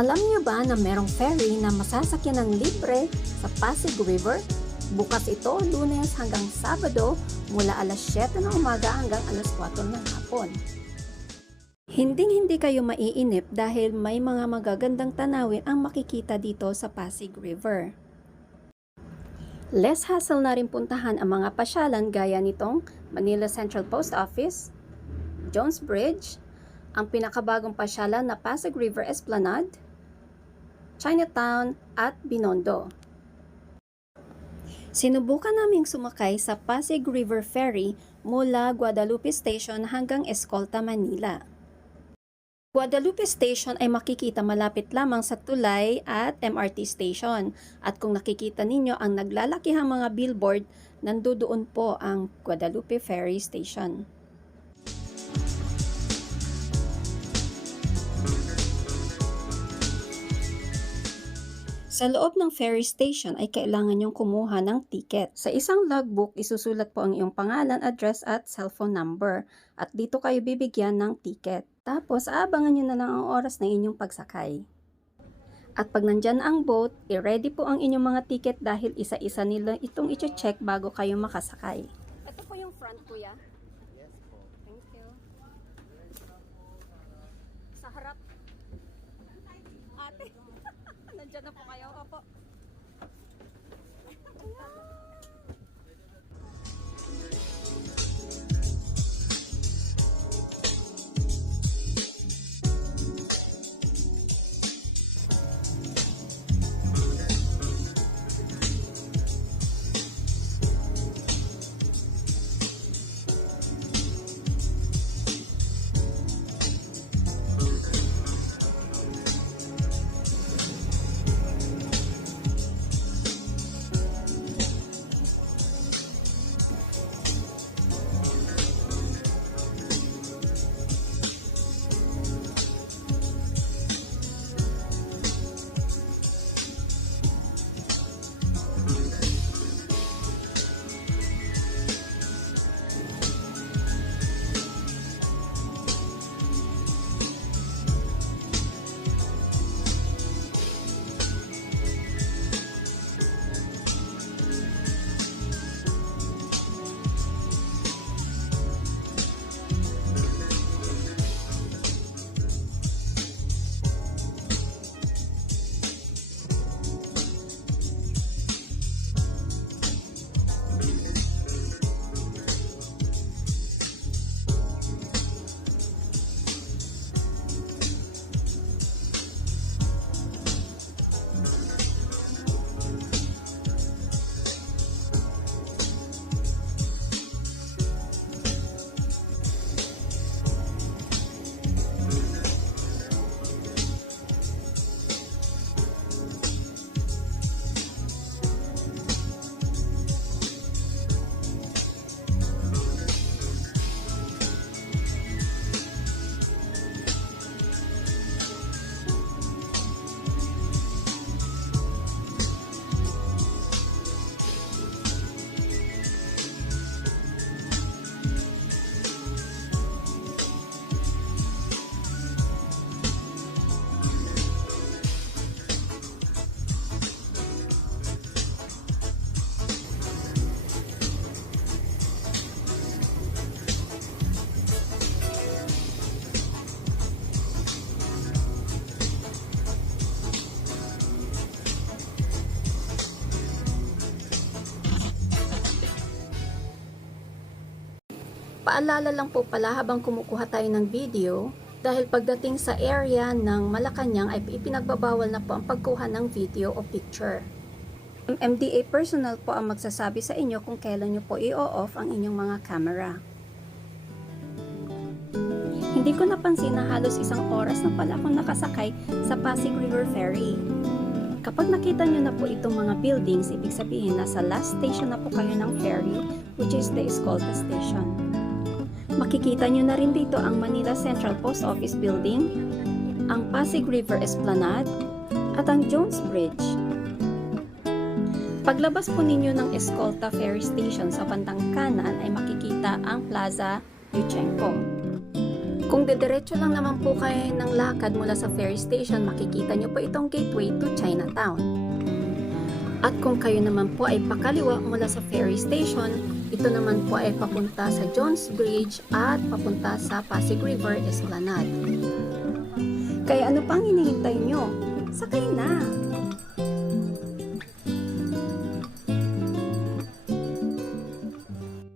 Alam niyo ba na merong ferry na masasakyan ng libre sa Pasig River? Bukas ito, Lunes hanggang Sabado, mula alas 7 ng umaga hanggang alas 4 ng hapon. Hinding-hindi kayo maiinip dahil may mga magagandang tanawin ang makikita dito sa Pasig River. Less hassle na rin puntahan ang mga pasyalan gaya nitong Manila Central Post Office, Jones Bridge, ang pinakabagong pasyalan na Pasig River Esplanade, Chinatown at Binondo. Sinubukan naming sumakay sa Pasig River Ferry mula Guadalupe Station hanggang Escolta, Manila. Guadalupe Station ay makikita malapit lamang sa tulay at MRT station. At kung nakikita ninyo ang naglalakihang mga billboard, nandoon po ang Guadalupe Ferry Station. Sa loob ng ferry station ay kailangan niyong kumuha ng ticket. Sa isang logbook, isusulat po ang iyong pangalan, address at cellphone number. At dito kayo bibigyan ng ticket. Tapos, aabangan niyo na lang ang oras ng inyong pagsakay. At pag nandyan ang boat, i-ready po ang inyong mga ticket dahil isa-isa nila itong i-check bago kayo makasakay. Ito po yung front, kuya. Yes po. Thank you. Sa harap. Ate, nandyan na po kayo. Opo. Paalala lang po pala habang kumukuha tayo ng video, dahil pagdating sa area ng Malacanang ay ipinagbabawal na po ang pagkuha ng video o picture. MMDA personnel po ang magsasabi sa inyo kung kailan nyo po i-off ang inyong mga camera. Hindi ko napansin na halos isang oras na pala akong nakasakay sa Pasig River Ferry. Kapag nakita nyo na po itong mga buildings, ibig sabihin na sa last station na po kayo ng ferry, which is the Escolta Station. Makikita nyo na rin dito ang Manila Central Post Office Building, ang Pasig River Esplanade, at ang Jones Bridge. Paglabas po ninyo ng Escolta Ferry Station sa bandang kanan ay makikita ang Plaza Yuchenko. Kung dediretso lang naman po kayo ng lakad mula sa ferry station, makikita nyo po itong gateway to Chinatown. At kung kayo naman po ay pakaliwa mula sa ferry station, ito naman po ay papunta sa Jones Bridge at papunta sa Pasig River Esplanade. Kaya ano pang hinihintay nyo? Sakay na!